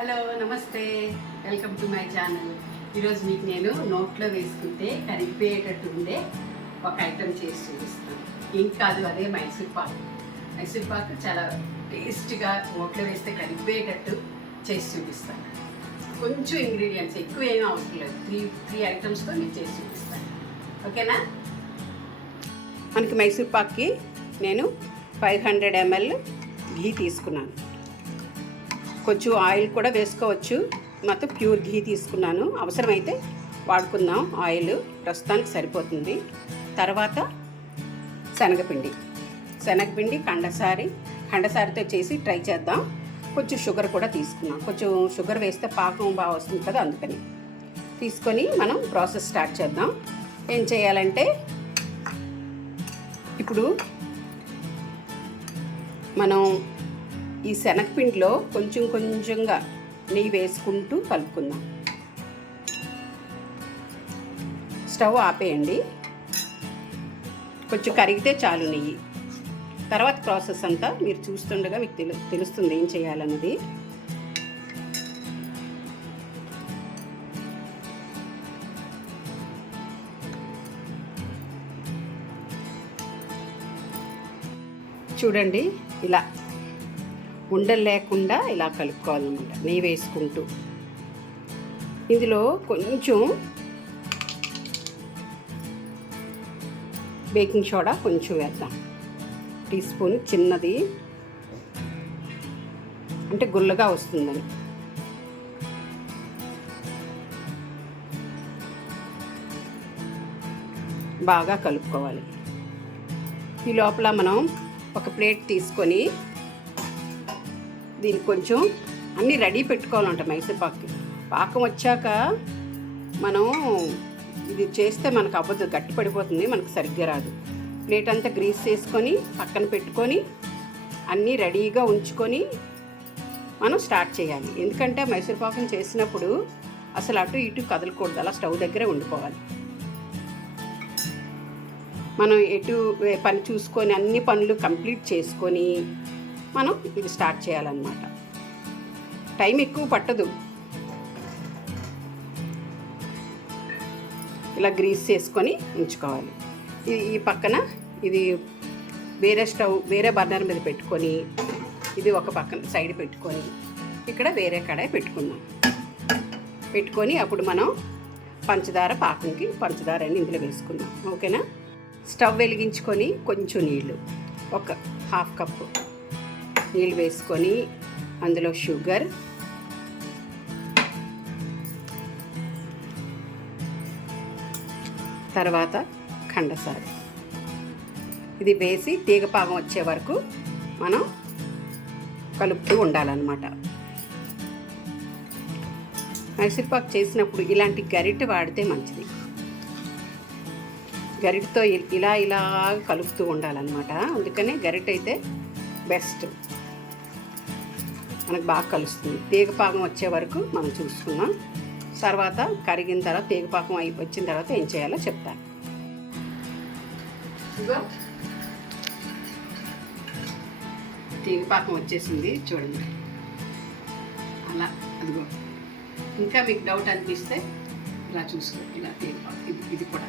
Hello నమస్తే, welcome to my channel. ఈరోజు మీకు నేను నోట్లో వేసుకుంటే కరిగిపోయేటట్టు ఉండే ఒక ఐటెం చేసి చూపిస్తాను. ఏం కాదు, అదే మైసూర్ పాక్. మైసూర్ పాక్ చాలా టేస్ట్గా నోట్లో వేస్తే కరిగిపోయేటట్టు చేసి చూపిస్తాను. కొంచెం ఇంగ్రీడియంట్స్ ఎక్కువ ఏమీ అవసరం లేదు, త్రీ ఐటమ్స్తో నేను చేసి చూపిస్తాను. ఓకేనా? మనకి మైసూర్ పాక్కి నేను 500 ml ఘీ తీసుకున్నాను. కొంచెం ఆయిల్ కూడా వేసుకోవచ్చు, మొత్తం ప్యూర్ ఘీ తీసుకున్నాను. అవసరమైతే వాడుకుందాం, ఆయిల్ ప్రస్తుతానికి సరిపోతుంది. తర్వాత శనగపిండి కండసారితో చేసి ట్రై చేద్దాం. కొంచెం షుగర్ కూడా తీసుకున్నాం. కొంచెం షుగర్ వేస్తే పాకం బాగా వస్తుంది కదా, అందుకని తీసుకొని మనం ప్రాసెస్ స్టార్ట్ చేద్దాం. ఏం చేయాలంటే, ఇప్పుడు మనం ఈ శనగపిండిలో కొంచెంగా నెయ్యి వేసుకుంటూ కలుపుకుందాం. స్టవ్ ఆపేయండి, కొంచెం కరిగితే చాలు నెయ్యి. తర్వాత ప్రాసెస్ అంతా మీరు చూస్తుండగా మీకు తెలుస్తుంది ఏం చేయాలన్నది. చూడండి, ఇలా ఉండలు లేకుండా ఇలా కలుపుకోవాలన్నమాట, నెయ్యి వేసుకుంటూ. ఇందులో కొంచెం బేకింగ్ సోడా కొంచెం వేద్దాం, టీ స్పూన్ చిన్నది, అంటే గుల్లగా వస్తుందని. బాగా కలుపుకోవాలి. ఈ లోపల మనం ఒక ప్లేట్ తీసుకొని దీనికి కొంచెం అన్నీ రెడీ పెట్టుకోవాలంట. మైసూర్ పాకం వచ్చాక మనం ఇది చేస్తే మనకు అవ్వదు, గట్టి పడిపోతుంది, మనకు సరిగ్గా రాదు. ప్లేట్ అంతా గ్రీస్ చేసుకొని పక్కన పెట్టుకొని అన్నీ రెడీగా ఉంచుకొని మనం స్టార్ట్ చేయాలి. ఎందుకంటే మైసూర్ పాకం చేసినప్పుడు అసలు అటు ఇటు కదలకూడదు, అలా స్టవ్ దగ్గరే ఉండిపోవాలి. మనం ఎటు పని చూసుకొని అన్ని పనులు కంప్లీట్ చేసుకొని మనం ఇది స్టార్ట్ చేయాలన్నమాట. టైం ఎక్కువ పట్టదు. ఇలా గ్రీస్ చేసుకొని ఉంచుకోవాలి. ఈ పక్కన ఇది వేరే బర్నర్ మీద పెట్టుకొని, ఇది ఒక పక్కన సైడ్ పెట్టుకొని, ఇక్కడ వేరే కడాయి పెట్టుకొని అప్పుడు మనం పాకంకి పంచదార అని ఇందులో వేసుకుందాం. ఓకేనా? స్టవ్ వెలిగించుకొని కొంచెం నీళ్ళు, ఒక 1/2 కప్పు నీళ్ళు వేసుకొని అందులో షుగర్, తర్వాత కండసారి ఇది వేసి తీగపాకం వచ్చే వరకు మనం కలుపుతూ ఉండాలన్నమాట. మైసూర్పాక్ చేసినప్పుడు ఇలాంటి గరిటె వాడితే మంచిది. గరిటెతో ఇలా కలుపుతూ ఉండాలన్నమాట. అందుకనే గరిటె అయితే బెస్ట్, మనకు బాగా కలుస్తుంది. తీగపాకం వచ్చే వరకు మనం చూసుకున్నాం. తర్వాత కరిగిన తర్వాత తీగపాకం వచ్చిన తర్వాత ఏం చేయాలో చెప్తాను. తీగపాకం వచ్చేసింది చూడండి, అలా. అదిగో, ఇంకా మీకు డౌట్ అనిపిస్తే ఇలా చూసుకో, ఇలా తీగపాకం ఇది కూడా.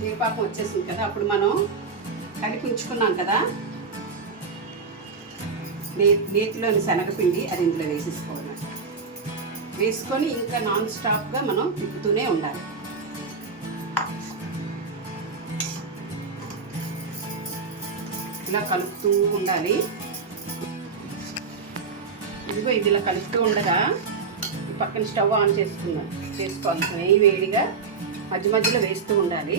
తీగపాకం వచ్చేసింది కదా, అప్పుడు మనం కలిపి ఉంచుకున్నాం కదా నేతిలోని శనగపిండి, అది ఇందులో వేసేసుకోవాలి. వేసుకొని ఇంకా నాన్ స్టాప్గా మనం తిప్పుతూనే ఉండాలి. ఇలా కలుపుతూ ఉండాలి. ఇదిగో ఇది ఇలా కలుపుతూ ఉండగా పక్కన స్టవ్ ఆన్ చేసుకోవాలి. నెయ్యి వేడిగా మధ్యలో వేస్తూ ఉండాలి.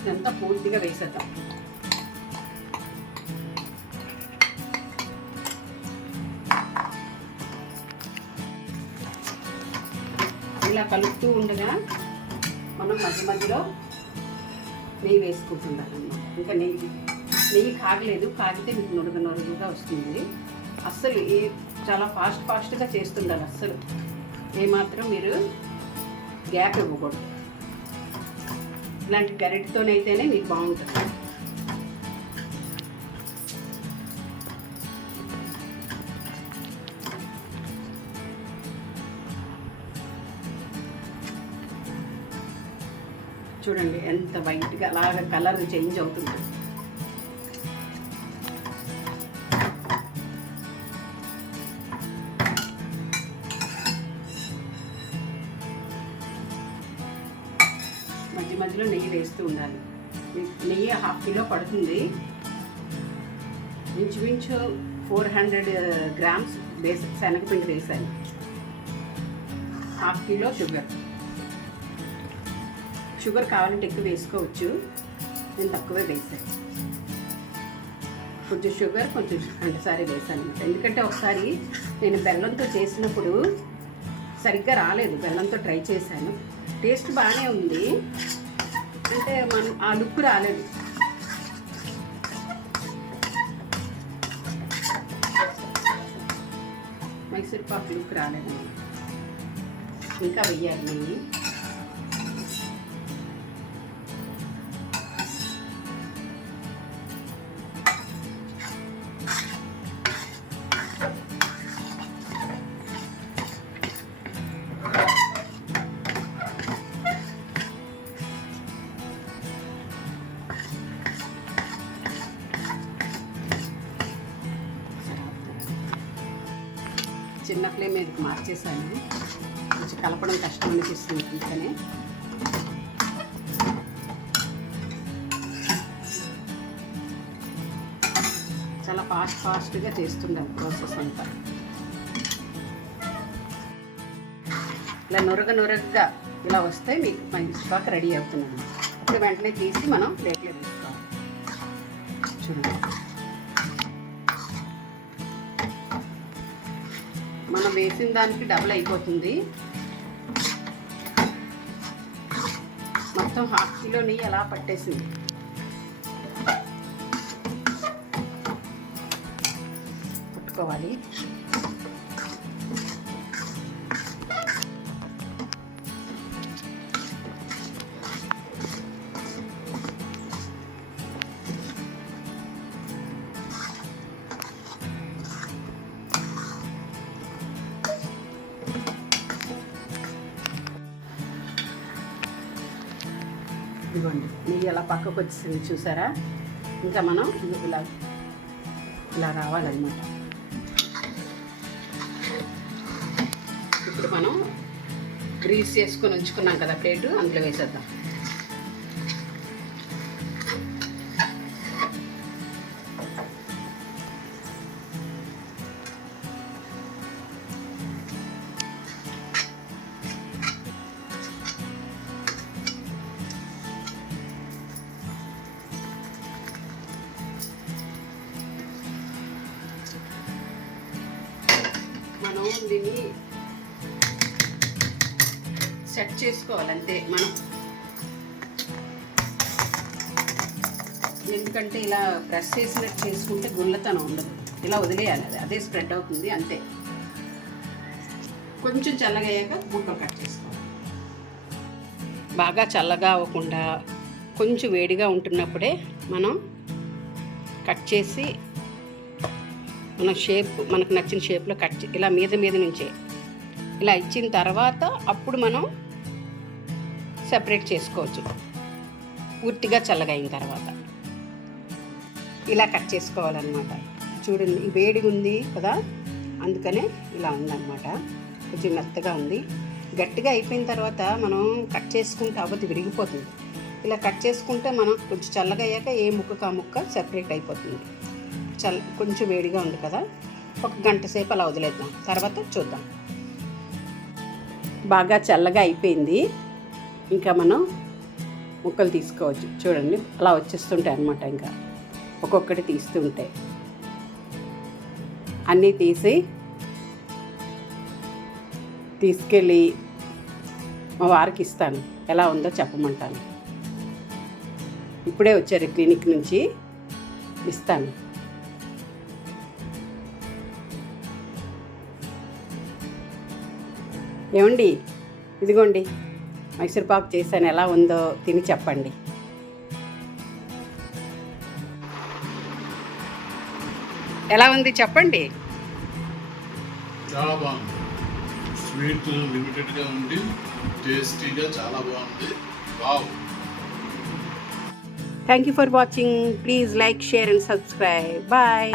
ఇదంతా పూర్తిగా వేసేద్దాం. ఇలా కలుపుతూ ఉండగా మనం మధ్యలో నెయ్యి వేసుకుంటుండాలన్నమాట. ఇంకా నెయ్యి కాగితే మీకు నొరుగుగా వస్తుంది. అస్సలు చాలా ఫాస్ట్గా చేస్తుండాలి. అస్సలు ఏమాత్రం మీరు గ్యాప్ ఇవ్వకూడదు. ఇలాంటి గరిటతోనైతేనే మీకు బాగుంటుంది. చూడండి ఎంత వైట్గా అలాగ కలర్ చేంజ్ అవుతుంది. మధ్య మధ్యలో నెయ్యి వేస్తూ ఉండాలి. నెయ్యి 1/2 కిలో పడుతుంది. ఇంచుమించు 400 గ్రామ్స్ శనగపిండి వేసాను. 1/2 కిలో షుగర్ కావాలంటే ఎక్కువ వేసుకోవచ్చు. నేను తక్కువే వేసాను. కొంచెం షుగర్ కొంచెం పంచదార వేసాను. ఎందుకంటే ఒకసారి నేను బెల్లంతో చేసినప్పుడు సరిగ్గా రాలేదు. బెల్లంతో ట్రై చేశాను, టేస్ట్ బాగానే ఉంది, అంటే మనం ఆ లుక్ రాలేదు. మైసూర్ పాక్ లుక్ రాలేదండి. ఇంకా వెయ్యాలి నెయ్యి. చిన్న ఫ్లేమ్ మీదకి మార్చేసాను. కొంచెం కలపడం కష్టం అనిపిస్తుంది. అందుకనే చాలా ఫాస్ట్గా చేస్తుంటాం ప్రాసెస్ అంతా. ఇలా నురగగా ఇలా వస్తే మీకు మైసూర్ పాక్ రెడీ అవుతున్నాను. ఇప్పుడు వెంటనే తీసి మనం ప్లేట్లో తీసుకోవాలి. చూడండి, మనం వేసిన దానికి డబుల్ అయిపోతుంది. మొత్తం 1/2 కిలో నెయ్యి ఎలా పట్టేసింది. పట్టుకోవాలి. ఇదిగోండి, నెయ్యి ఎలా పక్కకు వచ్చేసింది చూసారా. ఇంకా మనం ఇలా రావాలన్నమాట. ఇప్పుడు మనం గ్రీస్ చేసుకొని ఉంచుకున్నాం కదా ప్లేటు, అందులో వేసేద్దాం. మనం దీన్ని సెట్ చేసుకోవాలంతే మనం. ఎందుకంటే ఇలా ప్రెస్ చేసినట్టు చేసుకుంటే గుల్లతనం ఉండదు. ఇలా వదిలేయాలి, అదే స్ప్రెడ్ అవుతుంది అంతే. కొంచెం చల్లగా అయ్యాక ముక్కలు కట్ చేసుకోవాలి. బాగా చల్లగా అవ్వకుండా కొంచెం వేడిగా ఉంటున్నప్పుడే మనం కట్ చేసి మన షేప్ మనకు నచ్చిన షేప్లో కట్ ఇలా మీద నుంచే ఇలా ఇచ్చిన తర్వాత అప్పుడు మనం సెపరేట్ చేసుకోవచ్చు. పూర్తిగా చల్లగా అయిన తర్వాత ఇలా కట్ చేసుకోవాలన్నమాట. చూడండి, వేడిగా ఉంది కదా, అందుకనే ఇలా ఉందన్నమాట. కొంచెం మెత్తగా ఉంది. గట్టిగా అయిపోయిన తర్వాత మనం కట్ చేసుకుంటే అవది విరిగిపోతుంది. ఇలా కట్ చేసుకుంటే మనం కొంచెం చల్లగా అయ్యాక ఏ ముక్కకు ఆ ముక్క సెపరేట్ అయిపోతుంది. కొంచెం వేడిగా ఉంది కదా, 1 గంట సేపు అలా వదిలేద్దాం, తర్వాత చూద్దాం. బాగా చల్లగా అయిపోయింది. ఇంకా మనం ముక్కలు తీసుకోవచ్చు. చూడండి, అలా వచ్చేస్తుంటాయి అన్నమాట. ఇంకా ఒక్కొక్కటి తీస్తుంటే అన్నీ తీసుకెళ్ళి మా వారికి ఇస్తాను. ఎలా ఉందో చెప్పమంటాను. ఇప్పుడే వచ్చారు క్లినిక్ నుంచి, ఇస్తాను. ఏమండి, ఇదిగోండి మైసూర్ పాక్ చేశాను, ఎలా ఉందో తిని చెప్పండి. ఎలా ఉంది చెప్పండి. చాలా బాగుంది. స్వీట్ లిమిటెడ్గా ఉండి టేస్టీగా చాలా బాగుంది. Wow. Thank you for watching. Please like, share and subscribe. Bye.